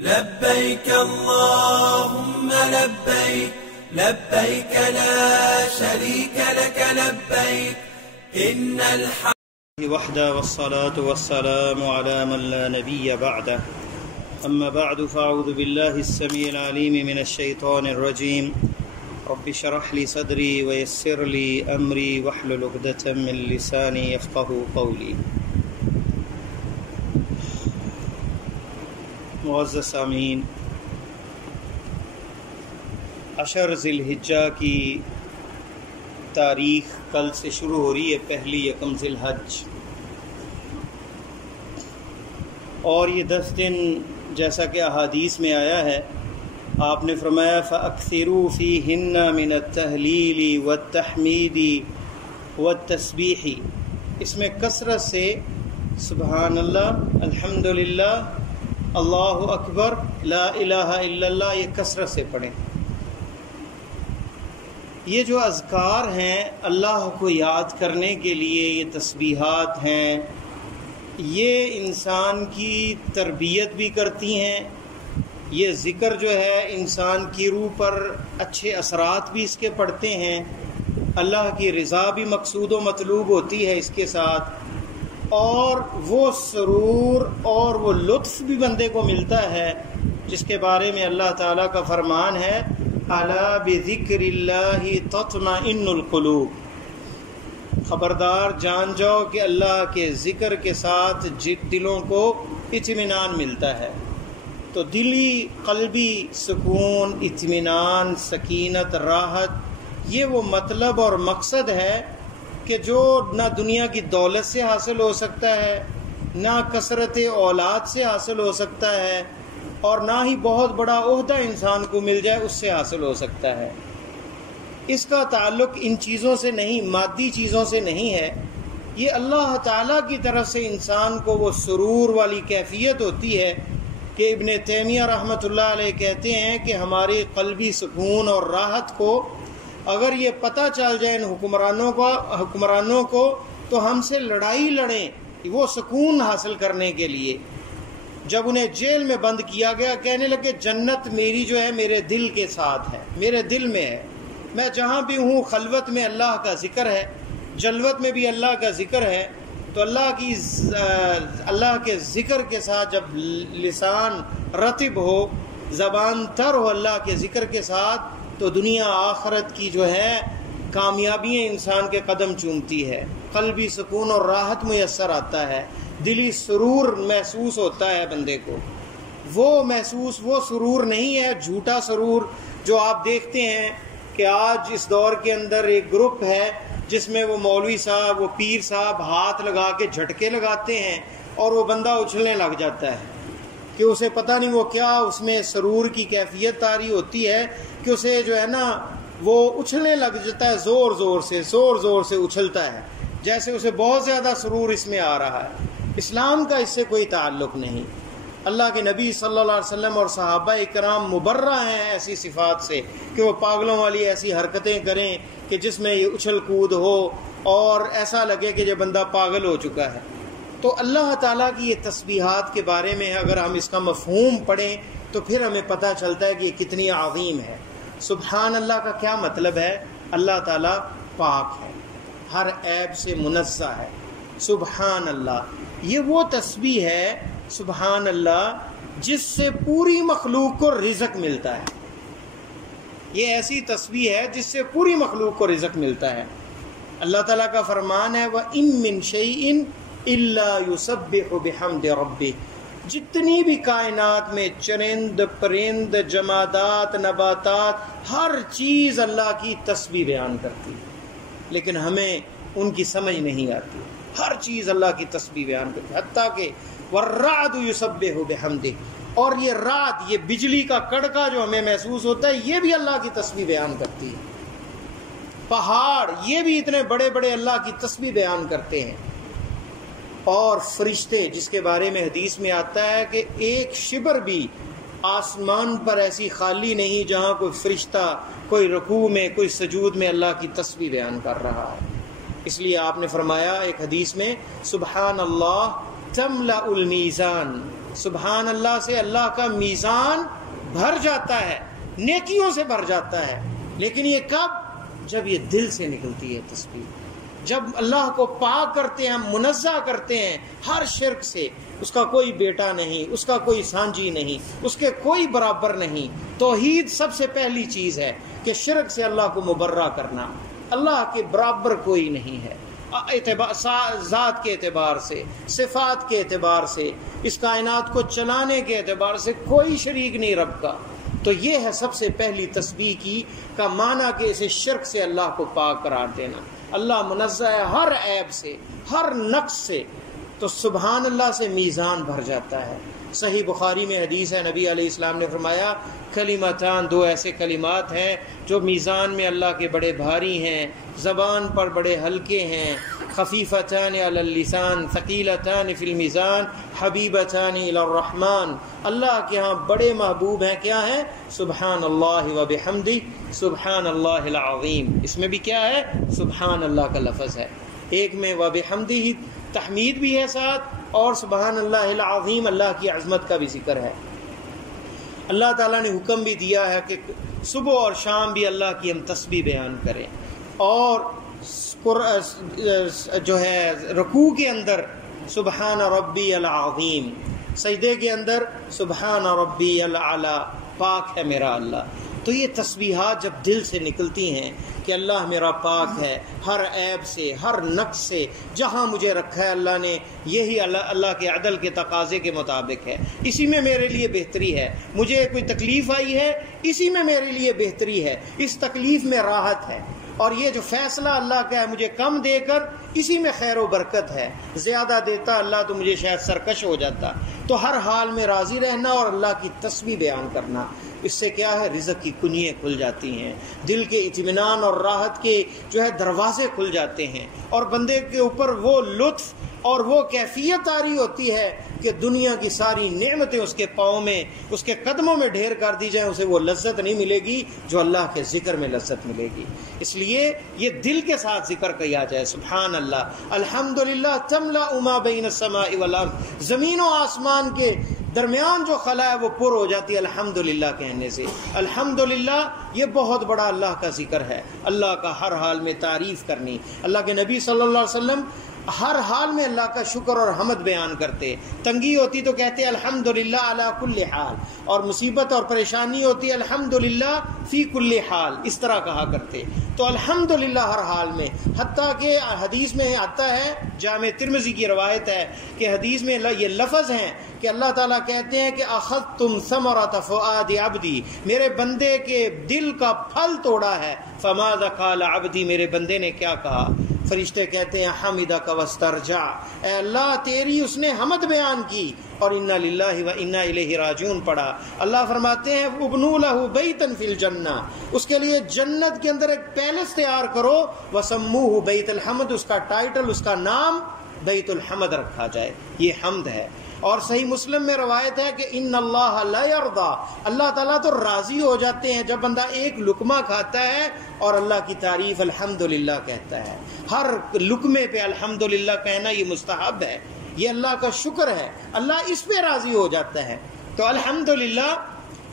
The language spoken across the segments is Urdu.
لبيك اللهم لبيك لبيك لا شريك لك لبيك إن الحمد وحده والصلاة والسلام على من لا نبي بعده أما بعد فأعوذ بالله السميع العليم من الشيطان الرجيم رب اشرح لي صدري ويسر لي أمري واحلل عقدة من لساني يفقهوا قولي. معزز سامعین، عشر ذی الحجہ کی تاریخ کل سے شروع ہو رہی ہے، پہلی یکم ذی الحج، اور یہ 10 دن جیسا کہ احادیث میں آیا ہے، آپ نے فرمایا فَأَكْثِرُوا فِيهِنَّ مِنَ التَّهْلِيلِ وَالتَّحْمِيدِ وَالتَّسْبِيحِ، اس میں کثرت سے سبحان اللہ، الحمدللہ، اللہ اکبر، لا الہ الا اللہ، یہ کثرت سے پڑھیں۔ یہ جو اذکار ہیں اللہ کو یاد کرنے کے لیے، یہ تسبیحات ہیں، یہ انسان کی تربیت بھی کرتی ہیں۔ یہ ذکر جو ہے انسان کی روح پر اچھے اثرات بھی اس کے پڑتے ہیں، اللہ کی رضا بھی مقصود و مطلوب ہوتی ہے اس کے ساتھ، اور وہ سرور اور وہ لطف بھی بندے کو ملتا ہے جس کے بارے میں اللہ تعالیٰ کا فرمان ہے الا بذکر اللہ تطمئن القلوب، خبردار جان جاؤ کہ اللہ کے ذکر کے ساتھ دلوں کو اطمینان ملتا ہے۔ تو دلی قلبی سکون، اطمینان، سکینت، راحت، یہ وہ مطلب اور مقصد ہے کہ جو نہ دنیا کی دولت سے حاصل ہو سکتا ہے، نہ کثرت اولاد سے حاصل ہو سکتا ہے، اور نہ ہی بہت بڑا عہدہ انسان کو مل جائے اس سے حاصل ہو سکتا ہے۔ اس کا تعلق ان چیزوں سے نہیں، مادی چیزوں سے نہیں ہے، یہ اللہ تعالیٰ کی طرف سے انسان کو وہ سرور والی کیفیت ہوتی ہے کہ ابن تیمیہ رحمۃ اللہ علیہ کہتے ہیں کہ ہماری قلبی سکون اور راحت کو اگر یہ پتہ چل جائے ان حکمرانوں کو تو ہم سے لڑائی لڑیں وہ سکون حاصل کرنے کے لیے۔ جب انہیں جیل میں بند کیا گیا، کہنے لگے جنت میری جو ہے میرے دل کے ساتھ ہے، میرے دل میں ہے، میں جہاں بھی ہوں خلوت میں اللہ کا ذکر ہے، جلوت میں بھی اللہ کا ذکر ہے۔ تو اللہ کے ذکر کے ساتھ جب لسان رطب ہو، زبان تر ہو اللہ کے ذکر کے ساتھ، تو دنیا آخرت کی جو ہے کامیابیاں انسان کے قدم چومتی ہے، قلبی سکون اور راحت میسر آتا ہے، دلی سرور محسوس ہوتا ہے بندے کو۔ وہ سرور نہیں ہے جھوٹا سرور جو آپ دیکھتے ہیں کہ آج اس دور کے اندر ایک گروپ ہے جس میں وہ مولوی صاحب، وہ پیر صاحب ہاتھ لگا کے جھٹکے لگاتے ہیں اور وہ بندہ اچھلنے لگ جاتا ہے کہ اسے پتہ نہیں وہ کیا اس میں سرور کی کیفیت طاری ہوتی ہے کہ اسے جو ہے نا وہ اچھلنے لگ جاتا ہے، زور زور سے اچھلتا ہے، جیسے اسے بہت زیادہ سرور اس میں آ رہا ہے۔ اسلام کا اس سے کوئی تعلق نہیں۔ اللہ کے نبی صلی اللہ علیہ وسلم اور صحابہ اکرام مبرہ ہیں ایسی صفات سے کہ وہ پاگلوں والی ایسی حرکتیں کریں کہ جس میں یہ اچھل کود ہو اور ایسا لگے کہ یہ بندہ پاگل ہو چکا ہے۔ تو اللہ تعالیٰ کی یہ تسبیحات کے بارے میں اگر ہم اس کا مفہوم پڑھیں تو پھر ہمیں پتہ چلتا ہے کہ یہ کتنی عظیم ہے۔ سبحان اللہ کا کیا مطلب ہے؟ اللہ تعالیٰ پاک ہے، ہر عیب سے منزہ ہے۔ سبحان اللہ، یہ وہ تسبیح ہے سبحان اللہ جس سے پوری مخلوق کو رزق ملتا ہے۔ یہ ایسی تسبیح ہے جس سے پوری مخلوق کو رزق ملتا ہے۔ اللہ تعالیٰ کا فرمان ہے وَإِن مِّن شَيْءٍ إِلَّا يُسَبِّحُ بِحَمْدِ رَبِّهِ، جتنی بھی کائنات میں چرند پرند جمادات نباتات ہر چیز اللہ کی تسبیح بیان کرتی ہے، لیکن ہمیں ان کی سمجھ نہیں آتی۔ ہر چیز اللہ کی تسبیح بیان کرتی ہے، حتیٰ کہ وَالرَّعْدُ يُسَبِّحُ بِحَمْدِهِ، اور یہ رات، یہ بجلی کا کڑکا جو ہمیں محسوس ہوتا ہے، یہ بھی اللہ کی تسبیح بیان کرتی ہے۔ پہاڑ یہ بھی اتنے بڑے بڑے اللہ کی تسبیح بیان کرتے ہیں، اور فرشتے جس کے بارے میں حدیث میں آتا ہے کہ ایک شبر بھی آسمان پر ایسی خالی نہیں جہاں کوئی فرشتہ کوئی رکوع میں کوئی سجود میں اللہ کی تسبیح بیان کر رہا ہے۔ اس لیے آپ نے فرمایا ایک حدیث میں سبحان اللہ تملأ المیزان، سبحان اللہ سے اللہ کا میزان بھر جاتا ہے، نیکیوں سے بھر جاتا ہے. لیکن یہ کب؟ جب یہ دل سے نکلتی ہے تسبیح، جب اللہ کو پاک کرتے ہیں، منزہ کرتے ہیں ہر شرک سے. اس کا کوئی بیٹا نہیں، اس کا کوئی سانجی نہیں، اس کے کوئی برابر نہیں. توحید سب سے پہلی چیز ہے کہ شرک سے اللہ کو مبرہ کرنا. اللہ کے برابر کوئی نہیں ہے، ذات کے اعتبار سے، صفات کے اعتبار سے، اس کائنات کو چلانے کے اعتبار سے کوئی شریک نہیں رب کا. تو یہ ہے سب سے پہلی تسبیح کی کا معنی کہ اسے شرک سے اللہ کو پاک قرار دینا. اللہ منزہ ہے ہر عیب سے، ہر نقص سے. تو سبحان اللہ سے میزان بھر جاتا ہے. صحیح بخاری میں حدیث ہے، نبی علیہ السلام نے فرمایا کلمتان، دو ایسے کلمات ہیں جو میزان میں اللہ کے بڑے بھاری ہیں، زبان پر بڑے ہلکے ہیں. خفیفتان علی اللسان ثقیلتان فی المیزان حبیبتان الی الرحمن. اللہ کے ہاں بڑے محبوب ہیں. کیا ہیں؟ سبحان اللہ و بحمدہ سبحان اللہ العظیم. اس میں بھی کیا ہے؟ سبحان اللہ کا لفظ ہے. ایک میں و بحمدہ تحمید بھی ہے ساتھ، اور سبحان اللہ العظیم اللہ کی عظمت کا بھی ذکر ہے. اللہ تعالیٰ نے حکم بھی دیا ہے کہ صبح اور شام بھی اللہ کی ہم تسبیح بیان کریں، اور جو ہے رکوع کے اندر سبحان ربی العظیم، سجدے کے اندر سبحان ربی الاعلی، پاک ہے میرا اللہ. تو یہ تسبیحات جب دل سے نکلتی ہیں کہ اللہ میرا پاک ہے ہر عیب سے، ہر نقص سے، جہاں مجھے رکھا ہے اللہ نے یہی اللہ کے عدل کے تقاضے کے مطابق ہے، اسی میں میرے لیے بہتری ہے. مجھے کوئی تکلیف آئی ہے، اسی میں میرے لیے بہتری ہے، اس تکلیف میں راحت ہے. اور یہ جو فیصلہ اللہ کا ہے مجھے کم دے کر، اسی میں خیر و برکت ہے. زیادہ دیتا اللہ تو مجھے شاید سرکش ہو جاتا. تو ہر حال میں راضی رہنا اور اللہ کی تسبیح بیان کرنا، اس سے کیا ہے؟ رزق کی کنییں کھل جاتی ہیں، دل کے اطمینان اور راحت کے جو ہے دروازے کھل جاتے ہیں، اور بندے کے اوپر وہ لطف اور وہ کیفیت آری ہوتی ہے کہ دنیا کی ساری نعمتیں اس کے پاؤں میں، اس کے قدموں میں ڈھیر کر دی جائیں، اسے وہ لذت نہیں ملے گی جو اللہ کے ذکر میں لذت ملے گی. اس لیے یہ دل کے ساتھ ذکر کیا جائے. سبحان اللہ الحمدللہ تملا ما بین السماء والارض، زمین و آسمان کے درمیان جو خلا ہے وہ پر ہو جاتی ہے الحمدللہ کہنے سے. الحمدللہ یہ بہت بڑا اللہ کا ذکر ہے، اللہ کا ہر حال میں تعریف کرنی. اللہ کے نبی صلی اللہ علیہ وسلم ہر حال میں اللہ کا شکر اور حمد بیان کرتے. تنگی ہوتی تو کہتے الحمدللہ علی کل حال، اور مصیبت اور پریشانی ہوتی الحمدللہ فی کل حال، اس طرح کہا کرتے. تو الحمدللہ ہر حال میں، حتیٰ کہ حدیث میں آتا ہے، جامع ترمذی کی روایت ہے کہ حدیث میں یہ لفظ ہیں کہ اللہ تعالیٰ کہتے ہیں کہ اخذتم ثمرۃ فؤاد عبدی، میرے بندے کے دل کا پھل توڑا ہے. فماذا قال عبدی، میرے بندے نے کیا کہا؟ فرشتے کہتے ہیں حمدک واسترجع، اے اللہ تیری اس نے حمد بیان کی اور انا للہ و انا الیہ راجعون پڑھا. اللہ فرماتے ہیں ابنوا لہ بیتا فی الجنہ، اس کے لیے جنت کے اندر ایک پیلس تیار کرو، وسموہ بیت الحمد، اس کا ٹائٹل، اس کا نام بیت الحمد رکھا جائے. یہ حمد ہے. اور صحیح مسلم میں روایت ہے کہ ان اللہ لا یرضی، اللہ تعالیٰ تو راضی ہو جاتے ہیں جب بندہ ایک لقمہ کھاتا ہے اور اللہ کی تعریف الحمدللہ کہتا ہے. ہر لقمے پہ الحمدللہ کہنا یہ مستحب ہے، یہ اللہ کا شکر ہے، اللہ اس پہ راضی ہو جاتا ہے. تو الحمدللہ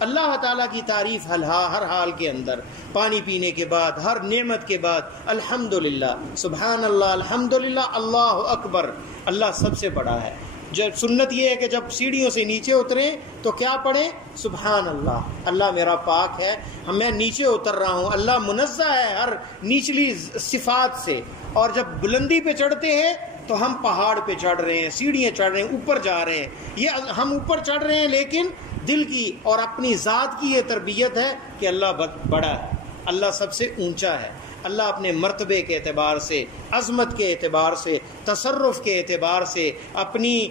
اللہ تعالیٰ کی تعریف ہر حال کے اندر، پانی پینے کے بعد، ہر نعمت کے بعد الحمدللہ، سبحان اللہ، الحمدللہ، اللہ اکبر، اللہ سب سے بڑا ہے. جب سنت یہ ہے کہ جب سیڑھیوں سے نیچے اتریں تو کیا پڑھیں؟ سبحان اللہ، اللہ میرا پاک ہے، میں نیچے اتر رہا ہوں، اللہ منزہ ہے ہر نچلی صفات سے. اور جب بلندی پہ چڑھتے ہیں تو ہم پہاڑ پہ چڑھ رہے ہیں، سیڑھیاں چڑھ رہے ہیں، اوپر جا رہے ہیں. یہ ہم اوپر چڑھ رہے ہیں لیکن دل کی اور اپنی ذات کی یہ تربیت ہے کہ اللہ بڑا ہے، اللہ سب سے اونچا ہے. اللہ اپنے مرتبے کے اعتبار سے، عظمت کے اعتبار سے، تصرف کے اعتبار سے، اپنی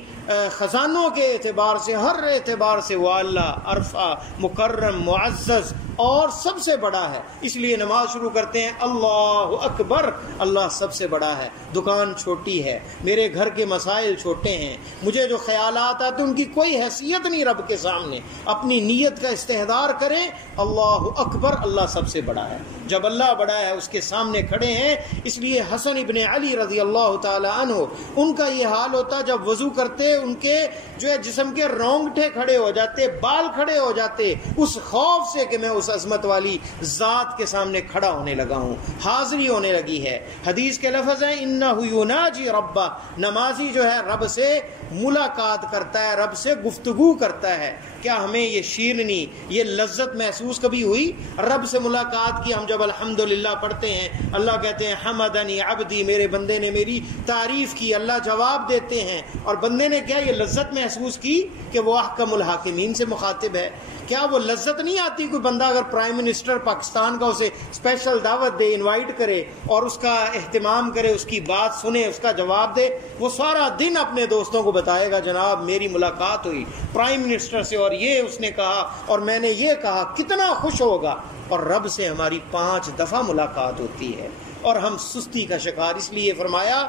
خزانوں کے اعتبار سے، ہر اعتبار سے وہ اللہ عرفہ، مکرم، معزز اور سب سے بڑا ہے. اس لیے نماز شروع کرتے ہیں اللہ اکبر، اللہ سب سے بڑا ہے. دکان چھوٹی ہے، میرے گھر کے مسائل چھوٹے ہیں، مجھے جو خیالات آتے ان کی کوئی حیثیت نہیں رب کے سامنے. اپنی نیت کا استحضار کریں، اللہ اکبر، اللہ سب سے بڑا ہے. جب اللہ بڑا ہے اس کے سامنے کھڑے ہیں. اس لیے حسن ابن علی رضی اللہ تعالی عنہ ان کا یہ حال ہوتا جب وضو کرتے ان کے جو ہے جسم کے رونگٹے کھڑے ہو جاتے, بال کھڑے ہو جاتے اس خوف سے کہ میں اس عظمت والی ذات کے سامنے کھڑا ہونے لگا ہوں, حاضری ہونے لگی ہے. حدیث کے لفظ ہیں انہ یناجی ربہ, نمازی جو ہے رب سے ملاقات کرتا ہے, رب سے گفتگو کرتا ہے. کیا ہمیں یہ شیرنی, یہ لذت محسوس کبھی ہوئی رب سے ملاقات کی؟ ہم جب الحمدللہ پڑھتے ہیں, اللہ کہتے ہیں حمدنی عبدی, میرے بندے نے میری تعریف کی, اللہ جواب دیتے ہیں. اور بندے نے کیا یہ لذت محسوس کی کہ وہ احکم الحاکمین سے مخاطب ہے؟ کیا وہ لذت نہیں آتی کوئی بندہ اگر پرائم منسٹر پاکستان کا اسے اسپیشل دعوت دے, انوائٹ کرے اور اس کا اہتمام کرے, اس کی بات سنے, اس کا جواب دے, وہ سارا دن اپنے دوستوں کو بتائے گا جناب میری ملاقات ہوئی پرائم منسٹر سے اور یہ اس نے کہا اور میں نے یہ کہا, کتنا خوش ہوگا. اور رب سے ہماری 5 دفعہ ملاقات ہوتی ہے اور ہم سستی کا شکار. اس لیے فرمایا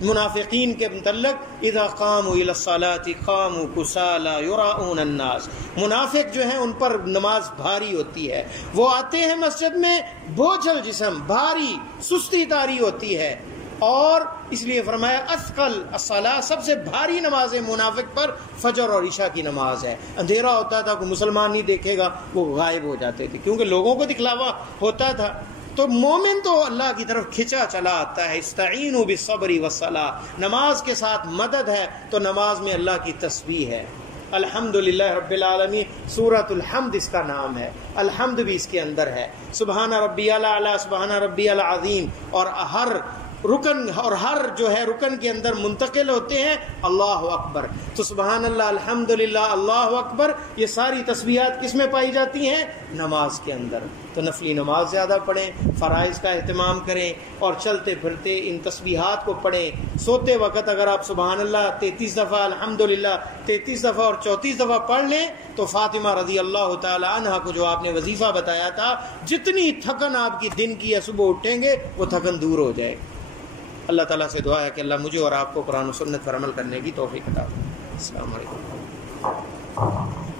منافقین کے متعلق اذا قاموا الى الصلاة قاموا كسالى يراؤون الناس, منافق جو ہیں ان پر نماز بھاری ہوتی ہے, وہ آتے ہیں مسجد میں بوجھل جسم, بھاری سستی طاری ہوتی ہے. اور اس لیے فرمایا اثقل الصلاۃ, سب سے بھاری نماز منافق پر فجر اور عشاء کی نماز ہے. اندھیرا ہوتا تھا, کوئی مسلمان نہیں دیکھے گا, وہ غائب ہو جاتے تھے کیونکہ لوگوں کو دکھلاوا ہوتا تھا. تو مومن تو اللہ کی طرف کھنچا چلا آتا ہے. استعینوا بالصبر والصلاۃ, نماز کے ساتھ مدد ہے تو نماز میں اللہ کی تسبیح ہے. الحمدللہ رب العالمین, سورۃ الحمد اس کا نام ہے, الحمد بھی اس کے اندر ہے. سبحان ربی الاعلی, سبحان ربی العظیم, اور ہر رکن اور ہر جو ہے رکن کے اندر منتقل ہوتے ہیں اللہ اکبر. تو سبحان اللہ, الحمدللہ, اللہ اکبر, یہ ساری تسبیحات کس میں پائی جاتی ہیں؟ نماز کے اندر. تو نفلی نماز زیادہ پڑھیں, فرائض کا اہتمام کریں اور چلتے پھرتے ان تسبیحات کو پڑھیں. سوتے وقت اگر آپ سبحان اللہ 33 دفعہ, الحمدللہ 33 دفعہ اور 34 دفعہ پڑھ لیں تو فاطمہ رضی اللہ تعالی عنہا کو جو آپ نے وظیفہ بتایا تھا, جتنی تھکن آپ کی دن کی ہے صبح اٹھیں گے وہ تھکن دور ہو جائے. اللہ تعالیٰ سے دعا ہے کہ اللہ مجھے اور آپ کو قرآن و سنت پر عمل کرنے کی توفیق عطا فرمائے. السلام علیکم.